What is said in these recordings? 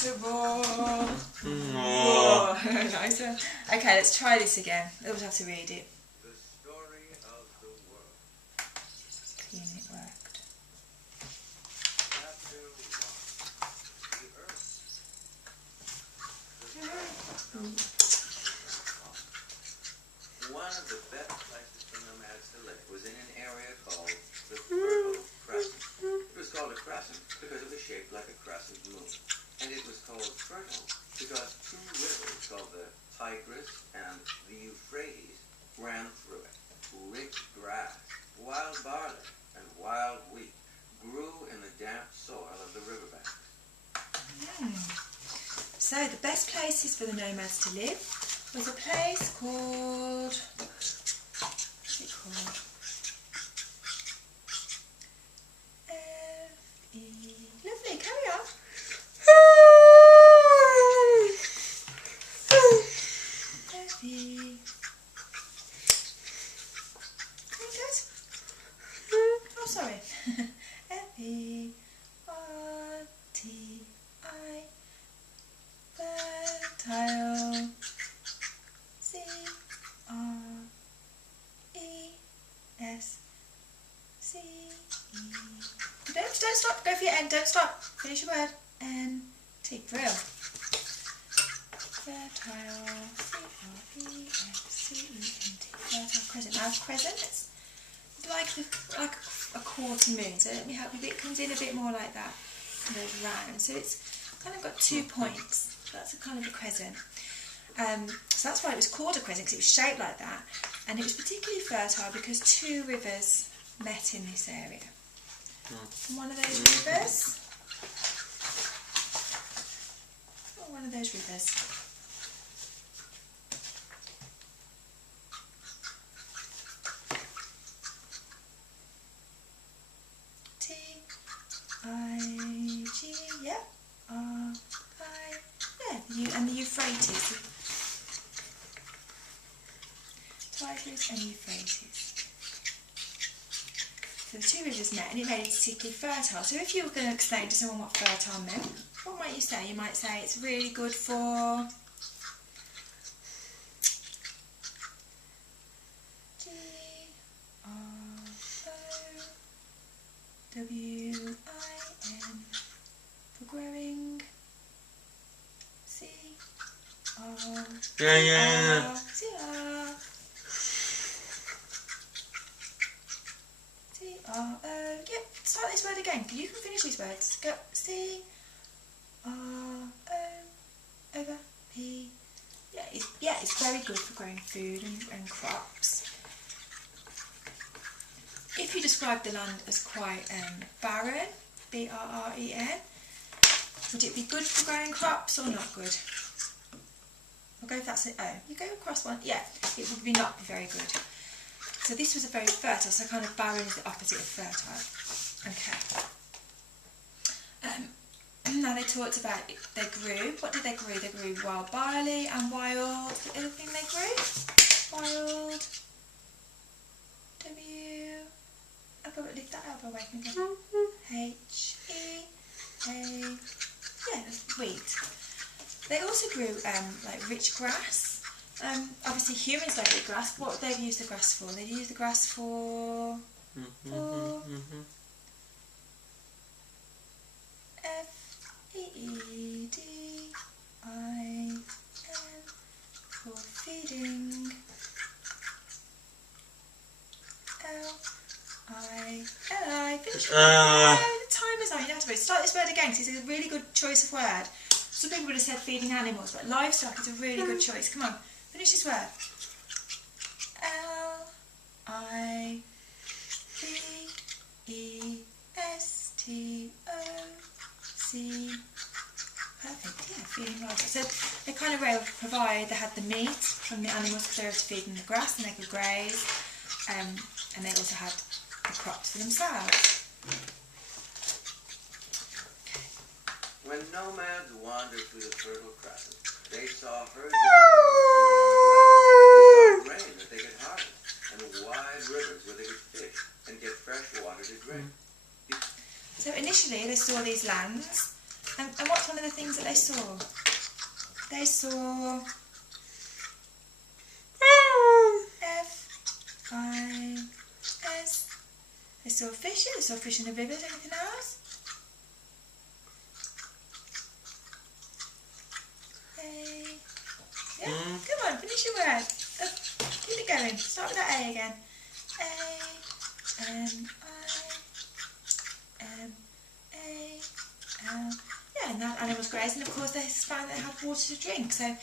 comfortable. Oh. Nice one. Okay, let's try this again. We'll have to read it. The story of the world. Clean it worked. Chapter 1. The Earth. One of the best places for nomads to live was in an area called the Fertile Crescent. It was called a crescent because it was shaped like a crescent moon. And it was called fertile because two rivers called the Tigris and the Euphrates ran through it. Rich grass, wild barley, and wild wheat grew in the damp soil of the riverbanks. So the best places for the nomads to live was a place called, what's it called? Lovely, carry on. Oh, sorry. FERTILE, fertile, CRESCE. Don't stop, go for your end, don't stop. Finish your word. NT, real. Fertile, CRESCENT, fertile crescent. Now crescent, it's like a quarter moon, so let me help you. It comes in a bit more like that, and goes round. So it's kind of got 2 points. That's a kind of a crescent. So that's why it was called a crescent, because it was shaped like that, and it was particularly fertile because 2 rivers met in this area. And one of those rivers. One of those rivers. TIG, yeah, RI, yeah, and the Euphrates. Tigris and Euphrates. So the 2 rivers met and it made it particularly fertile. So if you were going to explain to someone what fertile meant, what might you say? You might say it's really good for GROWIN, for growing, CR, yep, start this word again. You can finish these words. Go over P. Yeah, it's very good for growing food and crops. If you describe the land as quite barren, BRREN, would it be good for growing crops or not good? I'll go if that's it. Oh, you go across one. Yeah, it would be not very good. So this was a very fertile, so kind of barren is the opposite of fertile. Okay. Now they talked about, they grew, what did they grow? They grew wild barley and wild, anything they grew? Wild, I'll probably leave that elbow away from me. HEA, yeah, wheat. They also grew like rich grass. Obviously humans don't eat grass. What would they use the grass for? They'd use the grass for FEEDIN, for feeding, LI, finish it. The timer's on, you don't have to start this word again because it's a really good choice of word. Some people would have said feeding animals, but livestock is a really good choice. Come on, finish this word. LIVESTOC. Perfect, yeah, feeding livestock. So they kind of provide, they had the meat from the animals because they were feeding the grass and they could graze, and they also had the crops for themselves. When nomads wandered through the Fertile Crescent, they saw herds of grain that they could harvest, and wide rivers where they could fish and get fresh water to drink. So initially they saw these lands, And what's one of the things that they saw? They saw F-I-S. They saw fish. They saw fish in the rivers. Anything else? Yeah, come on, finish your word. Keep it going. Start with that A again. A-N-I-M-A-L. Yeah, and that animals grazing. Of course, they found that they had water to drink. So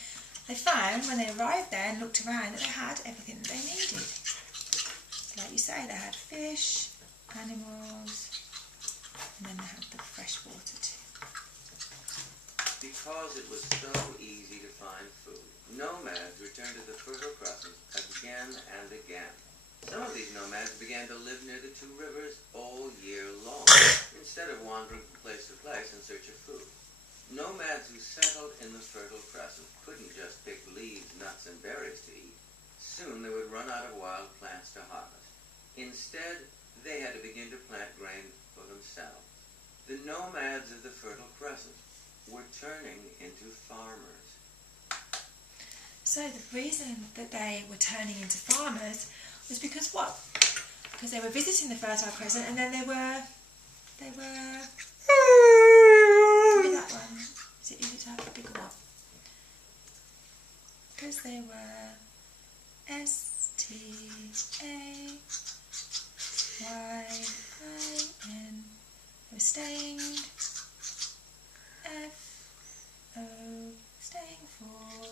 they found, when they arrived there and looked around, that they had everything that they needed. Like you say, they had fish, animals, and then they had the fresh water too. Because it was so easy to find food, nomads returned to the Fertile Crescent again and again. Some of these nomads began to live near the two rivers all year long, instead of wandering from place to place in search of food. Nomads who settled in the Fertile Crescent couldn't just pick leaves, nuts, and berries to eat. Soon they would run out of wild plants to harvest. Instead, they had to begin to plant grain for themselves. The nomads of the Fertile Crescent were turning into farmers. So the reason that they were turning into farmers was because what? Because they were visiting the Fertile Crescent, and then they were give me that one. Is it easy to have a bigger one? Because they were S-T-A-Y-I-N. They were staying. F-O, staying for